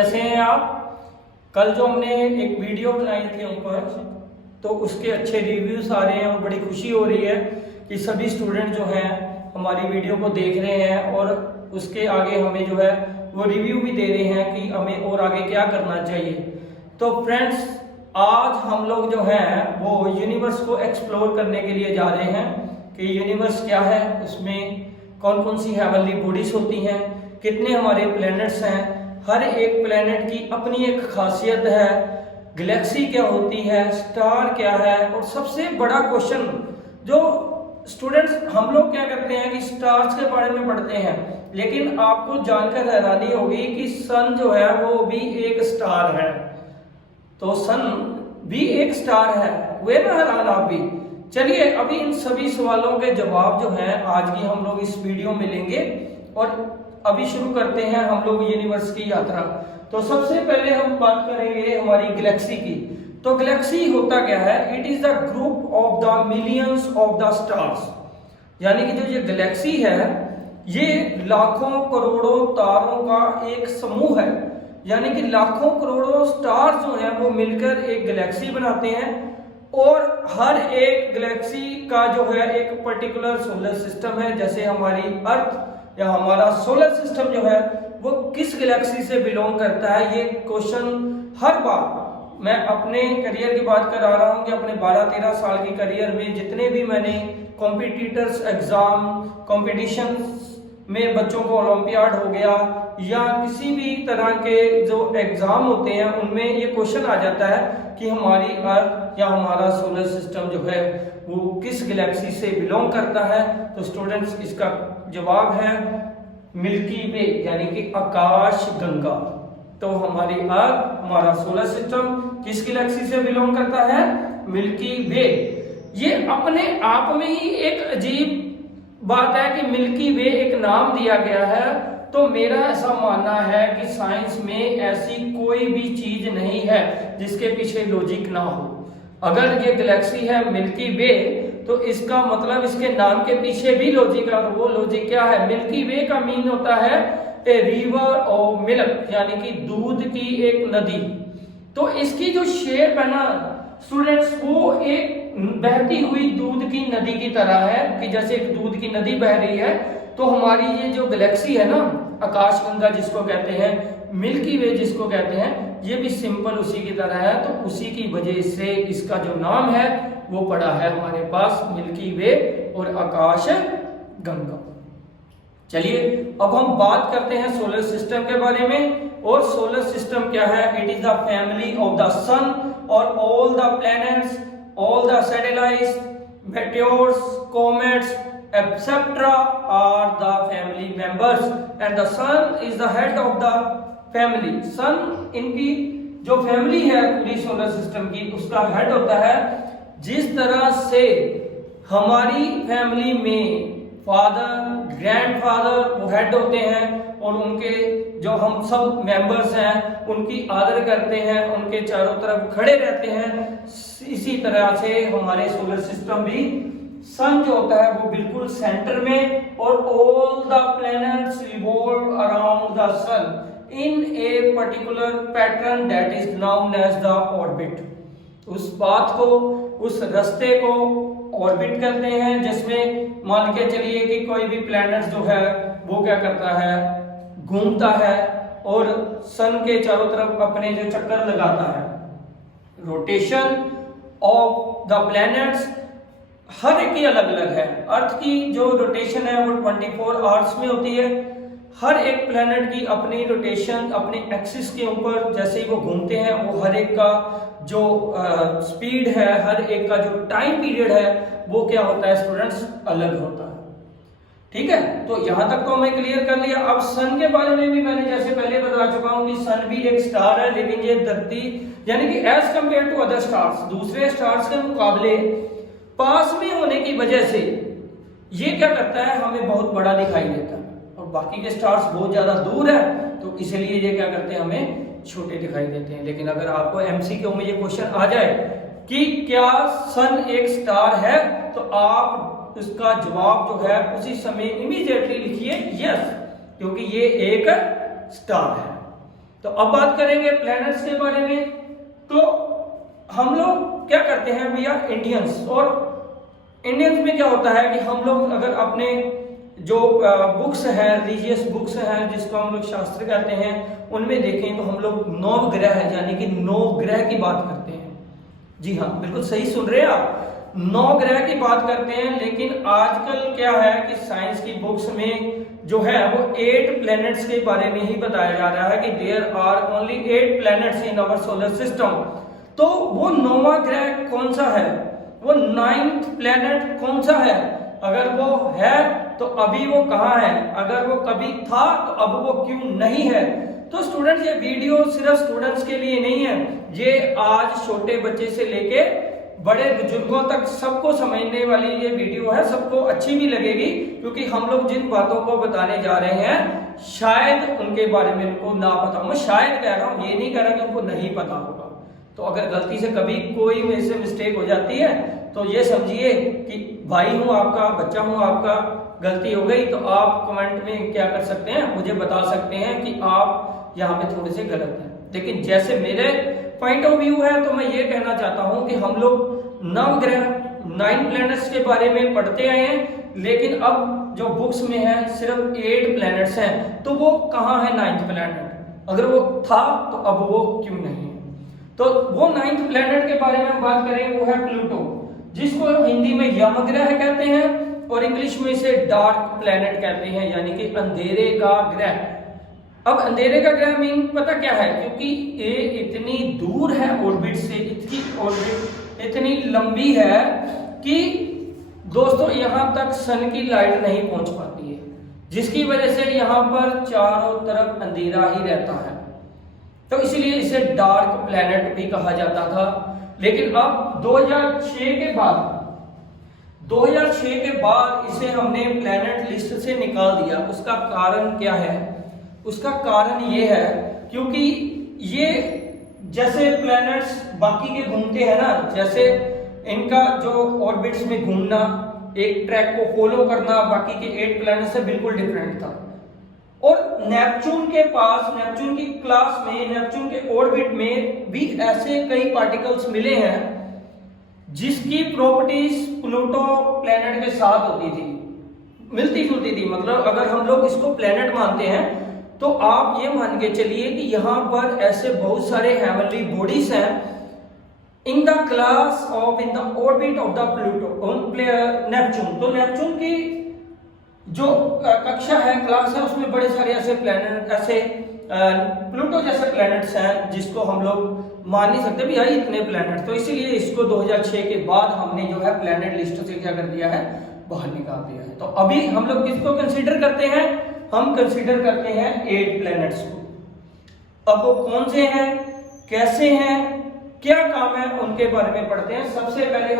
कैसे हैं आप? कल जो हमने एक वीडियो बनाई थी ऊपर, तो उसके अच्छे रिव्यूज आ रहे हैं और बड़ी खुशी हो रही है कि सभी स्टूडेंट जो हैं हमारी वीडियो को देख रहे हैं और उसके आगे हमें जो है वो रिव्यू भी दे रहे हैं कि हमें और आगे क्या करना चाहिए। तो फ्रेंड्स, आज हम लोग जो हैं वो यूनिवर्स को एक्सप्लोर करने के लिए जा रहे हैं कि यूनिवर्स क्या है, उसमें कौन कौन सी हेवनली बॉडीज होती हैं, कितने हमारे प्लैनेट्स हैं, हर एक प्लैनेट की अपनी एक खासियत है, गैलेक्सी क्या होती है, स्टार क्या है। और सबसे बड़ा क्वेश्चन जो स्टूडेंट्स हम लोग क्या करते हैं कि स्टार्स के बारे में पढ़ते हैं, लेकिन आपको जानकर हैरानी होगी कि सन जो है वो भी एक स्टार है। तो सन भी एक स्टार है, हुए ना हैरान आप भी? चलिए अभी इन सभी सवालों के जवाब जो हैं आज की हम लोग इस वीडियो में लेंगे और अभी शुरू करते हैं हम लोग यूनिवर्स की यात्रा। तो सबसे पहले हम बात करेंगे हमारी गैलेक्सी की। तो गैलेक्सी होता क्या है? It is the group of the millions of the stars, यानी कि जो ये गैलेक्सी है ये लाखों करोड़ों तारों का एक समूह है, यानी कि लाखों करोड़ों स्टार्स जो हैं वो मिलकर एक गैलेक्सी बनाते हैं। और हर एक गैलेक्सी का जो है एक पर्टिकुलर सोलर सिस्टम है, जैसे हमारी अर्थ या हमारा सोलर सिस्टम जो है वो किस गैलेक्सी से बिलोंग करता है। ये क्वेश्चन हर बार मैं अपने करियर की बात कर रहा हूं कि अपने 12-13 साल की करियर में जितने भी मैंने कॉम्पिटिटर्स एग्जाम कॉम्पिटिशन में बच्चों को ओलंपियाड हो गया या किसी भी तरह के जो एग्जाम होते हैं उनमें ये क्वेश्चन आ जाता है कि हमारी अर्थ या हमारा सोलर सिस्टम जो है वो किस गैलेक्सी से बिलोंग करता है। तो स्टूडेंट्स इसका जवाब है मिल्की वे, यानी कि आकाश गंगा। तो हमारी अर्थ, हमारा सोलर सिस्टम किस गैलेक्सी से बिलोंग करता है? मिल्की वे। ये अपने आप में ही एक अजीब बात है कि मिल्की वे एक नाम दिया गया है। तो मेरा ऐसा मानना है कि साइंस में ऐसी कोई भी चीज नहीं है जिसके पीछे लॉजिक ना हो। अगर ये गैलेक्सी है मिल्की वे तो इसका मतलब इसके नाम के पीछे भी लॉजिक है। और वो लॉजिक क्या है? मिल्की वे का मीन होता है ए रिवर ऑफ मिल्क, यानी कि दूध की एक नदी। तो इसकी जो शेप है ना स्टूडेंट्स, वो एक बहती हुई दूध की नदी की तरह है कि जैसे एक दूध की नदी बह रही है। तो हमारी ये जो गैलेक्सी है ना, आकाश गंगा जिसको कहते हैं, मिल्की वे जिसको कहते हैं, ये भी सिंपल उसी की तरह है। तो उसी की वजह से इसका जो नाम है वो पड़ा है हमारे पास मिल्की वे और आकाश गंगा। चलिए अब हम बात करते हैं सोलर सिस्टम के बारे में। और सोलर सिस्टम क्या है? It is the family of the sun और all the planets, all the satellites, meteors, comets etc. are the family members and the sun is the head of the family. sun इनकी जो family है पूरी solar system की उसका head होता है। जिस तरह से हमारी फैमिली में फादर, ग्रैंडफादर वो हेड होते हैं और उनके जो हम सब मेंबर्स हैं उनकी आदर करते हैं, उनके चारों तरफ खड़े रहते हैं, इसी तरह से हमारे सोलर सिस्टम भी सन जो होता है वो बिल्कुल सेंटर में और all the planets revolve around the sun in a particular pattern that is known as the orbit. उस पाथ को, उस रास्ते को ऑर्बिट करते हैं, जिसमें मान के चलिए कि कोई भी प्लैनेट जो है वो क्या करता है? घूमता है और सन के चारों तरफ अपने जो चक्कर लगाता है। रोटेशन ऑफ द प्लैनेट्स हर एक की अलग अलग है। अर्थ की जो रोटेशन है वो 24 आवर्स में होती है। हर एक प्लैनेट की अपनी रोटेशन अपने एक्सिस के ऊपर जैसे ही वो घूमते हैं वो हर एक का जो स्पीड है, हर एक का जो टाइम पीरियड है वो क्या होता है स्टूडेंट्स? अलग होता है। ठीक है, तो यहां तक तो हमें क्लियर कर लिया। अब सन के बारे में भी मैंने जैसे पहले बता चुका हूं कि सन भी एक स्टार है, लेकिन ये धरती यानी कि as compare to other stars, दूसरे स्टार्स के मुकाबले पास में होने की वजह से ये क्या करता है? हमें बहुत बड़ा दिखाई देता है और बाकी के स्टार्स बहुत ज्यादा दूर है तो इसलिए ये क्या करते हैं? हमें छोटे दिखाई देते हैं। लेकिन अगर आपको एमसीक्यू में ये क्वेश्चन आ जाए कि क्या सन एक स्टार है तो आप उसका जवाब जो है उसी समय इमीडिएटली लिखिए यस, क्योंकि ये एक स्टार है। तो अब बात करेंगे प्लैनेट्स के बारे में। तो हम लोग क्या करते हैं भैया, इंडियंस, और इंडियंस में क्या होता है कि हम लोग अगर अपने जो बुक्स हैं, रिलीजियस बुक्स हैं जिसको हम लोग शास्त्र कहते हैं, उनमें देखें तो हम लोग नवग्रह यानी कि 9 ग्रह की बात करते हैं। जी हाँ, बिल्कुल सही सुन रहे हैं आप, 9 ग्रह की बात करते हैं। लेकिन आजकल क्या है कि साइंस की बुक्स में जो है वो 8 प्लैनेट्स के बारे में ही बताया जा रहा है कि there are only 8 planets in our solar system. तो वो 9वां ग्रह कौन सा है, वो 9th प्लैनेट कौन सा है, अगर वो है तो अभी वो कहाँ है, अगर वो कभी था तो अब वो क्यों नहीं है। तो स्टूडेंट्स, ये वीडियो सिर्फ स्टूडेंट्स के लिए नहीं है, ये आज छोटे बच्चे से लेके बड़े बुजुर्गों तक सबको समझने वाली ये वीडियो है, सबको अच्छी भी लगेगी, क्योंकि हम लोग जिन बातों को बताने जा रहे हैं शायद उनके बारे में उनको ना पता हो। मैं शायद कह रहा हूँ, ये नहीं कह रहा कि उनको नहीं पता होगा। तो अगर गलती से कभी कोई मेरे से मिस्टेक हो जाती है तो ये समझिए कि भाई हूँ आपका, बच्चा हूँ आपका, गलती हो गई तो आप कमेंट में क्या कर सकते हैं, मुझे बता सकते हैं कि आप यहाँ पे थोड़े से गलत हैं। लेकिन जैसे मेरे पॉइंट ऑफ व्यू है तो मैं ये कहना चाहता हूँ कि हम लोग नवग्रह 9 प्लैनेट्स के बारे में पढ़ते आए हैं, लेकिन अब जो बुक्स में है सिर्फ 8 प्लैनेट्स हैं। तो वो कहाँ है 9th प्लैनेट, अगर वो था तो अब वो क्यों नहीं है। तो वो 9th प्लैनेट के बारे में हम बात करें, वो है प्लूटो, जिसको हिंदी में यमग्रह कहते हैं और इंग्लिश में इसे डार्क प्लैनेट कहते हैं, यानी कि अंधेरे का ग्रह। अब अंधेरे का ग्रह मीन पता क्या है, क्योंकि ये इतनी दूर है ऑर्बिट से, इसकी ऑर्बिट इतनी लंबी है कि दोस्तों यहां तक सन की लाइट नहीं पहुंच पाती है, जिसकी वजह से यहां पर चारों तरफ अंधेरा ही रहता है। तो इसीलिए इसे डार्क प्लैनेट भी कहा जाता था। लेकिन अब 2006 के बाद इसे हमने प्लैनेट लिस्ट से निकाल दिया। उसका कारण क्या है, उसका कारण ये है क्योंकि ये जैसे प्लैनेट्स बाकी के घूमते हैं ना, जैसे इनका जो ऑर्बिट्स में घूमना, एक ट्रैक को फॉलो करना बाकी के 8 प्लैनेट से बिल्कुल डिफरेंट था। और नेपच्यून के पास, नेपच्यून की क्लास में, नेपच्यून के ऑर्बिट में भी ऐसे कई पार्टिकल्स मिले हैं जिसकी प्रॉपर्टीज प्लूटो प्लैनेट के साथ होती थी, मिलती जुलती थी। मतलब अगर हम लोग इसको प्लैनेट मानते हैं तो आप ये मान के चलिए कि यहाँ पर ऐसे बहुत सारे हेवनली बॉडीज हैं in the class of, in the orbit of the Pluto Neptune. तो नेपच्यून की जो कक्षा है, क्लास है, उसमें बड़े सारे ऐसे प्लैनेट, ऐसे प्लूटो जैसे प्लैनेट्स हैं जिसको हम लोग मान नहीं सकते भी भाई इतने प्लैनेट। तो इसीलिए इसको 2006 के बाद हमने जो है प्लैनेट लिस्ट से क्या कर दिया है, बाहर निकाल दिया है। तो अभी हम लोग किसको कंसीडर करते हैं, हम कंसीडर करते हैं 8 प्लैनेट्स को। अब वो कौन से हैं, कैसे हैं, क्या काम है, उनके बारे में पढ़ते हैं। सबसे पहले